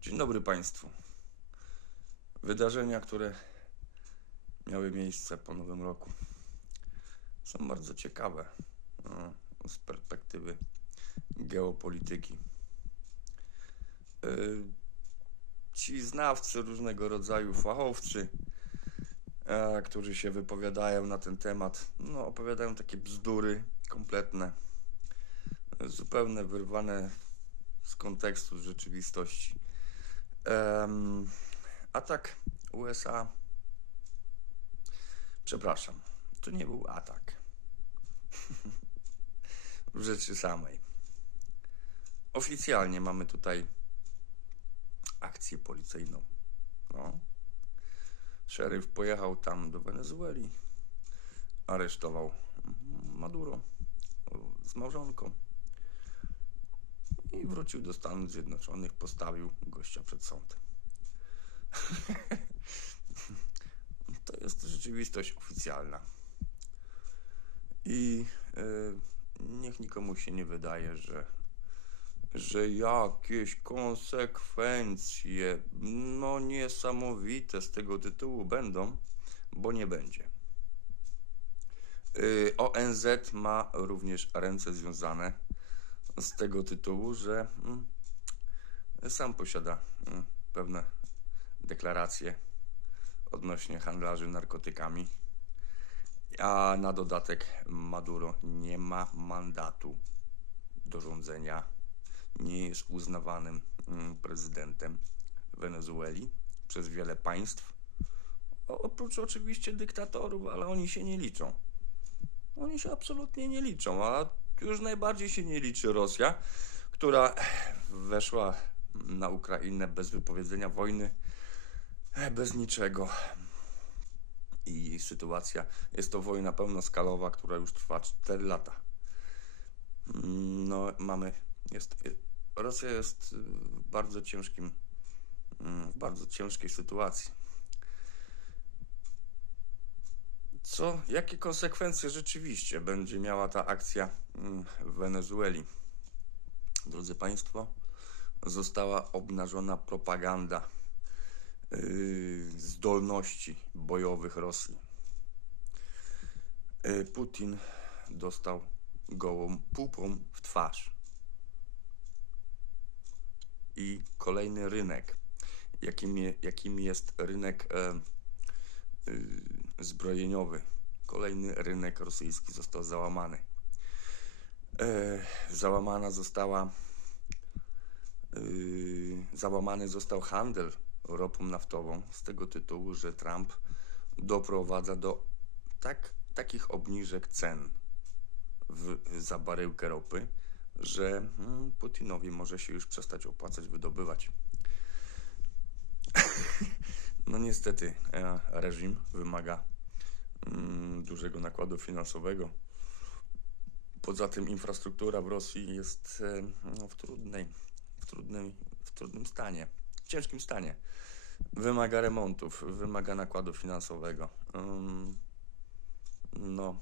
Dzień dobry Państwu. Wydarzenia, które miały miejsce po Nowym Roku, są bardzo ciekawe no, z perspektywy geopolityki. Y, Ci znawcy różnego rodzaju fachowcy, e, którzy się wypowiadają na ten temat, no, opowiadają takie bzdury kompletne, zupełnie wyrwane z kontekstu, z rzeczywistości. Em, atak USA. Przepraszam, to nie był atak. w rzeczy samej. Oficjalnie mamy tutaj akcję policyjną. No. Szeryf pojechał tam do Wenezueli, aresztował Maduro z małżonką i wrócił do Stanów Zjednoczonych, postawił gościa przed sądem. to jest rzeczywistość oficjalna. I y, niech nikomu się nie wydaje, że, że jakieś konsekwencje no niesamowite z tego tytułu będą, bo nie będzie. Y, ONZ ma również ręce związane z tego tytułu, że mm, sam posiada mm, pewne deklaracje odnośnie handlarzy narkotykami, a na dodatek Maduro nie ma mandatu do rządzenia, nie jest uznawanym mm, prezydentem Wenezueli przez wiele państw, oprócz oczywiście dyktatorów, ale oni się nie liczą. Oni się absolutnie nie liczą, a już najbardziej się nie liczy Rosja, która weszła na Ukrainę bez wypowiedzenia wojny, bez niczego. I sytuacja jest to wojna pełnoskalowa, która już trwa 4 lata. No, mamy. Jest, Rosja jest w bardzo ciężkim, w bardzo ciężkiej sytuacji. Co, jakie konsekwencje rzeczywiście będzie miała ta akcja mm, w Wenezueli? Drodzy Państwo, została obnażona propaganda yy, zdolności bojowych Rosji. Yy, Putin dostał gołą pupą w twarz. I kolejny rynek, jakim, jakim jest rynek e, y, zbrojeniowy. Kolejny rynek rosyjski został załamany. E, załamana została y, załamany został handel ropą naftową z tego tytułu, że Trump doprowadza do tak, takich obniżek cen w, za baryłkę ropy, że mm, Putinowi może się już przestać opłacać wydobywać. No niestety e, reżim wymaga mm, dużego nakładu finansowego. Poza tym infrastruktura w Rosji jest e, no, w trudnej, w trudnym, w trudnym stanie, w ciężkim stanie. Wymaga remontów, wymaga nakładu finansowego. No,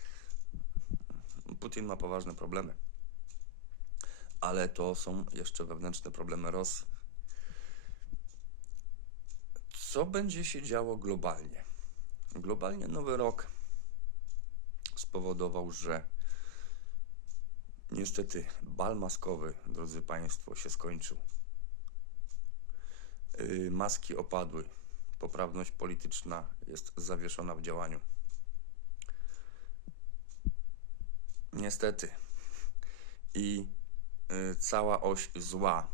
Putin ma poważne problemy. Ale to są jeszcze wewnętrzne problemy Rosji. Co będzie się działo globalnie? Globalnie nowy rok spowodował, że niestety bal maskowy, drodzy Państwo, się skończył. Yy, Maski opadły. Poprawność polityczna jest zawieszona w działaniu. Niestety. I y, cała oś zła,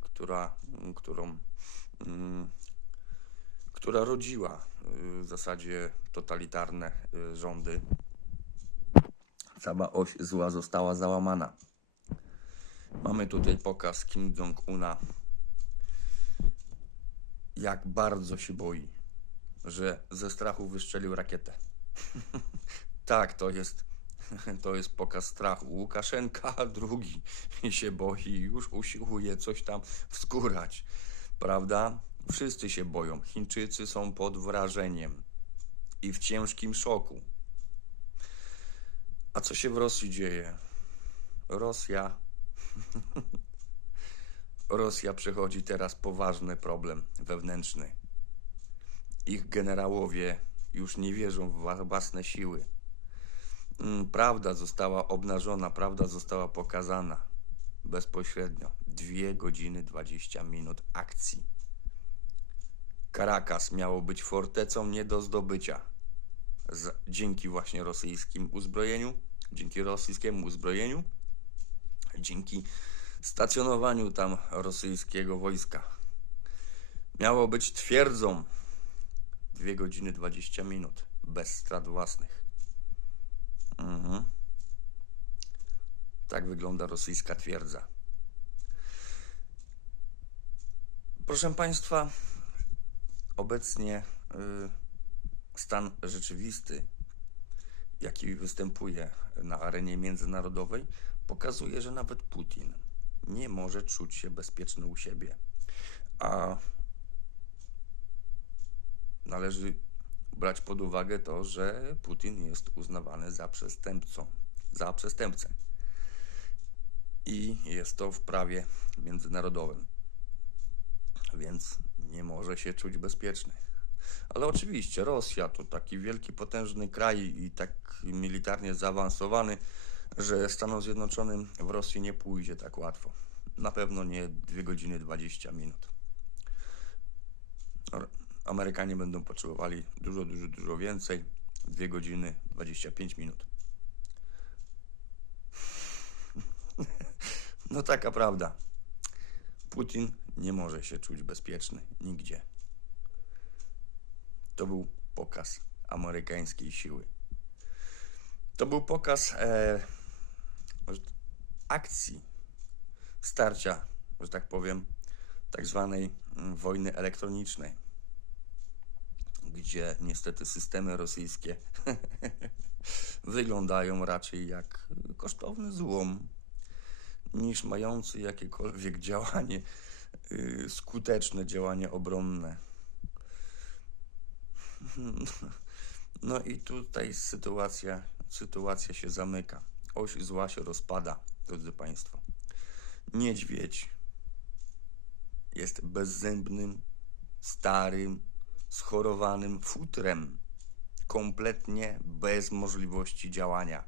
która, którą, mm, która rodziła y, w zasadzie totalitarne y, rządy, cała oś zła została załamana. Mamy tutaj pokaz Kim Jong-una, jak bardzo się boi, że ze strachu wystrzelił rakietę. tak, to jest, to jest pokaz strachu. Łukaszenka drugi się boi, już usiłuje coś tam wskórać, prawda? Wszyscy się boją. Chińczycy są pod wrażeniem i w ciężkim szoku. A co się w Rosji dzieje? Rosja. Rosja przechodzi teraz poważny problem wewnętrzny. Ich generałowie już nie wierzą w własne siły. Mm, Prawda została obnażona, prawda została pokazana bezpośrednio. Dwie godziny 20 minut akcji. Caracas miało być fortecą nie do zdobycia. Z, dzięki właśnie rosyjskim uzbrojeniu, dzięki rosyjskiemu uzbrojeniu, dzięki stacjonowaniu tam rosyjskiego wojska. Miało być twierdzą. Dwie godziny 20 minut. Bez strat własnych. Mhm. Tak wygląda rosyjska twierdza. Proszę Państwa, obecnie y, stan rzeczywisty, jaki występuje na arenie międzynarodowej, pokazuje, że nawet Putin nie może czuć się bezpieczny u siebie. A należy brać pod uwagę to, że Putin jest uznawany za przestępcą, za przestępcę. I jest to w prawie międzynarodowym. Więc nie może się czuć bezpieczny. Ale oczywiście Rosja to taki wielki, potężny kraj i tak militarnie zaawansowany, że Stanom Zjednoczonym w Rosji nie pójdzie tak łatwo. Na pewno nie 2 godziny 20 minut. Amerykanie będą potrzebowali dużo, dużo, dużo więcej. 2 godziny 25 minut. No taka prawda. Putin nie może się czuć bezpieczny nigdzie. To był pokaz amerykańskiej siły. To był pokaz e, akcji starcia, że tak powiem, tak zwanej mm, wojny elektronicznej, gdzie niestety systemy rosyjskie wyglądają raczej jak kosztowny złom, niż mający jakiekolwiek działanie, skuteczne działanie obronne. No i tutaj sytuacja, sytuacja się zamyka. Oś zła się rozpada, drodzy Państwo. Niedźwiedź jest bezzębnym, starym, schorowanym futrem, kompletnie bez możliwości działania.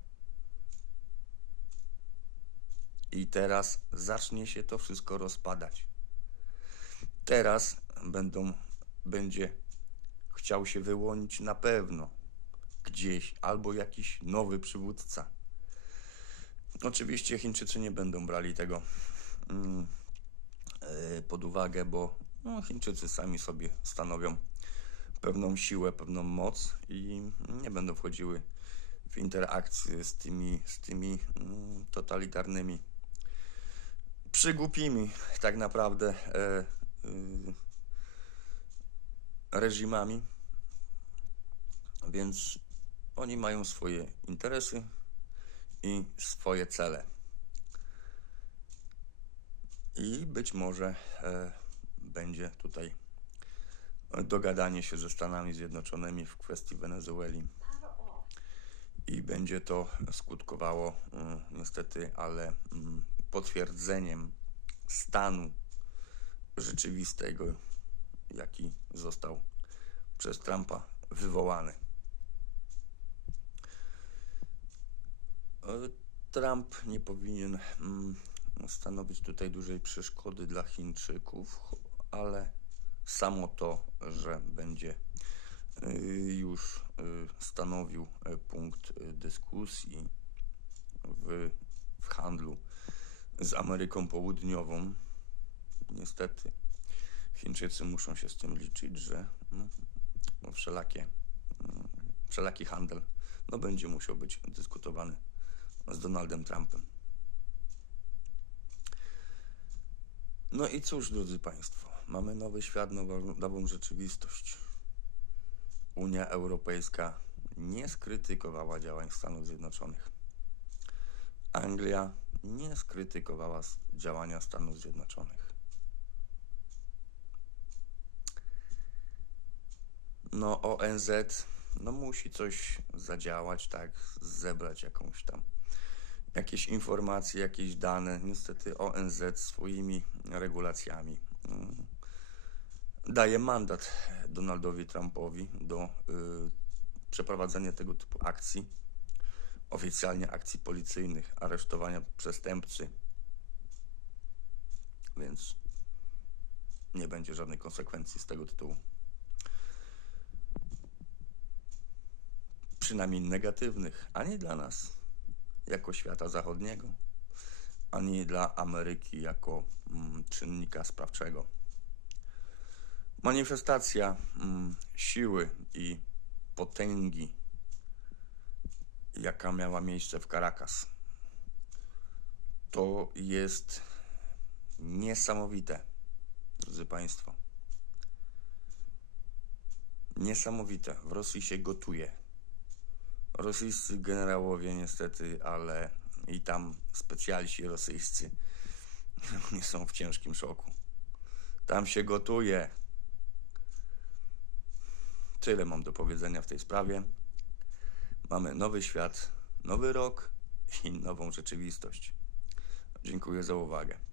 I teraz zacznie się to wszystko rozpadać. Teraz będą, będzie chciał się wyłonić na pewno gdzieś albo jakiś nowy przywódca. Oczywiście Chińczycy nie będą brali tego mm, e, pod uwagę, bo no, Chińczycy sami sobie stanowią pewną siłę, pewną moc i nie będą wchodziły w interakcję z tymi, z tymi mm, totalitarnymi, przygłupimi tak naprawdę e, reżimami. Więc oni mają swoje interesy i swoje cele. I być może e, będzie tutaj dogadanie się ze Stanami Zjednoczonymi w kwestii Wenezueli. I będzie to skutkowało mm, niestety, ale mm, potwierdzeniem stanu rzeczywistego, jaki został przez Trumpa wywołany. E, Trump nie powinien mm, stanowić tutaj dużej przeszkody dla Chińczyków, ale samo to, że będzie y, już y, stanowił punkt dyskusji w, w handlu z Ameryką Południową, niestety Chińczycy muszą się z tym liczyć, że mm, no, wszelakie, mm, wszelaki handel no, będzie musiał być dyskutowany z Donaldem Trumpem. No i cóż, drodzy Państwo, mamy nowy świat, nową, nową rzeczywistość. Unia Europejska nie skrytykowała działań Stanów Zjednoczonych. Anglia nie skrytykowała działania Stanów Zjednoczonych. No ONZ no musi coś zadziałać, tak, zebrać jakąś tam jakieś informacje, jakieś dane. Niestety ONZ swoimi regulacjami mm, daje mandat Donaldowi Trumpowi do y, przeprowadzenia tego typu akcji, oficjalnie akcji policyjnych, aresztowania przestępcy. Więc nie będzie żadnej konsekwencji z tego tytułu. Przynajmniej negatywnych, ani dla nas, jako świata zachodniego, ani dla Ameryki jako mm, czynnika sprawczego. Manifestacja mm, siły i potęgi, jaka miała miejsce w Caracas, to jest niesamowite, drodzy Państwo. Niesamowite. W Rosji się gotuje. Rosyjscy generałowie niestety, ale i tam specjaliści rosyjscy nie są w ciężkim szoku. Tam się gotuje. Tyle mam do powiedzenia w tej sprawie. Mamy nowy świat, nowy rok i nową rzeczywistość. Dziękuję za uwagę.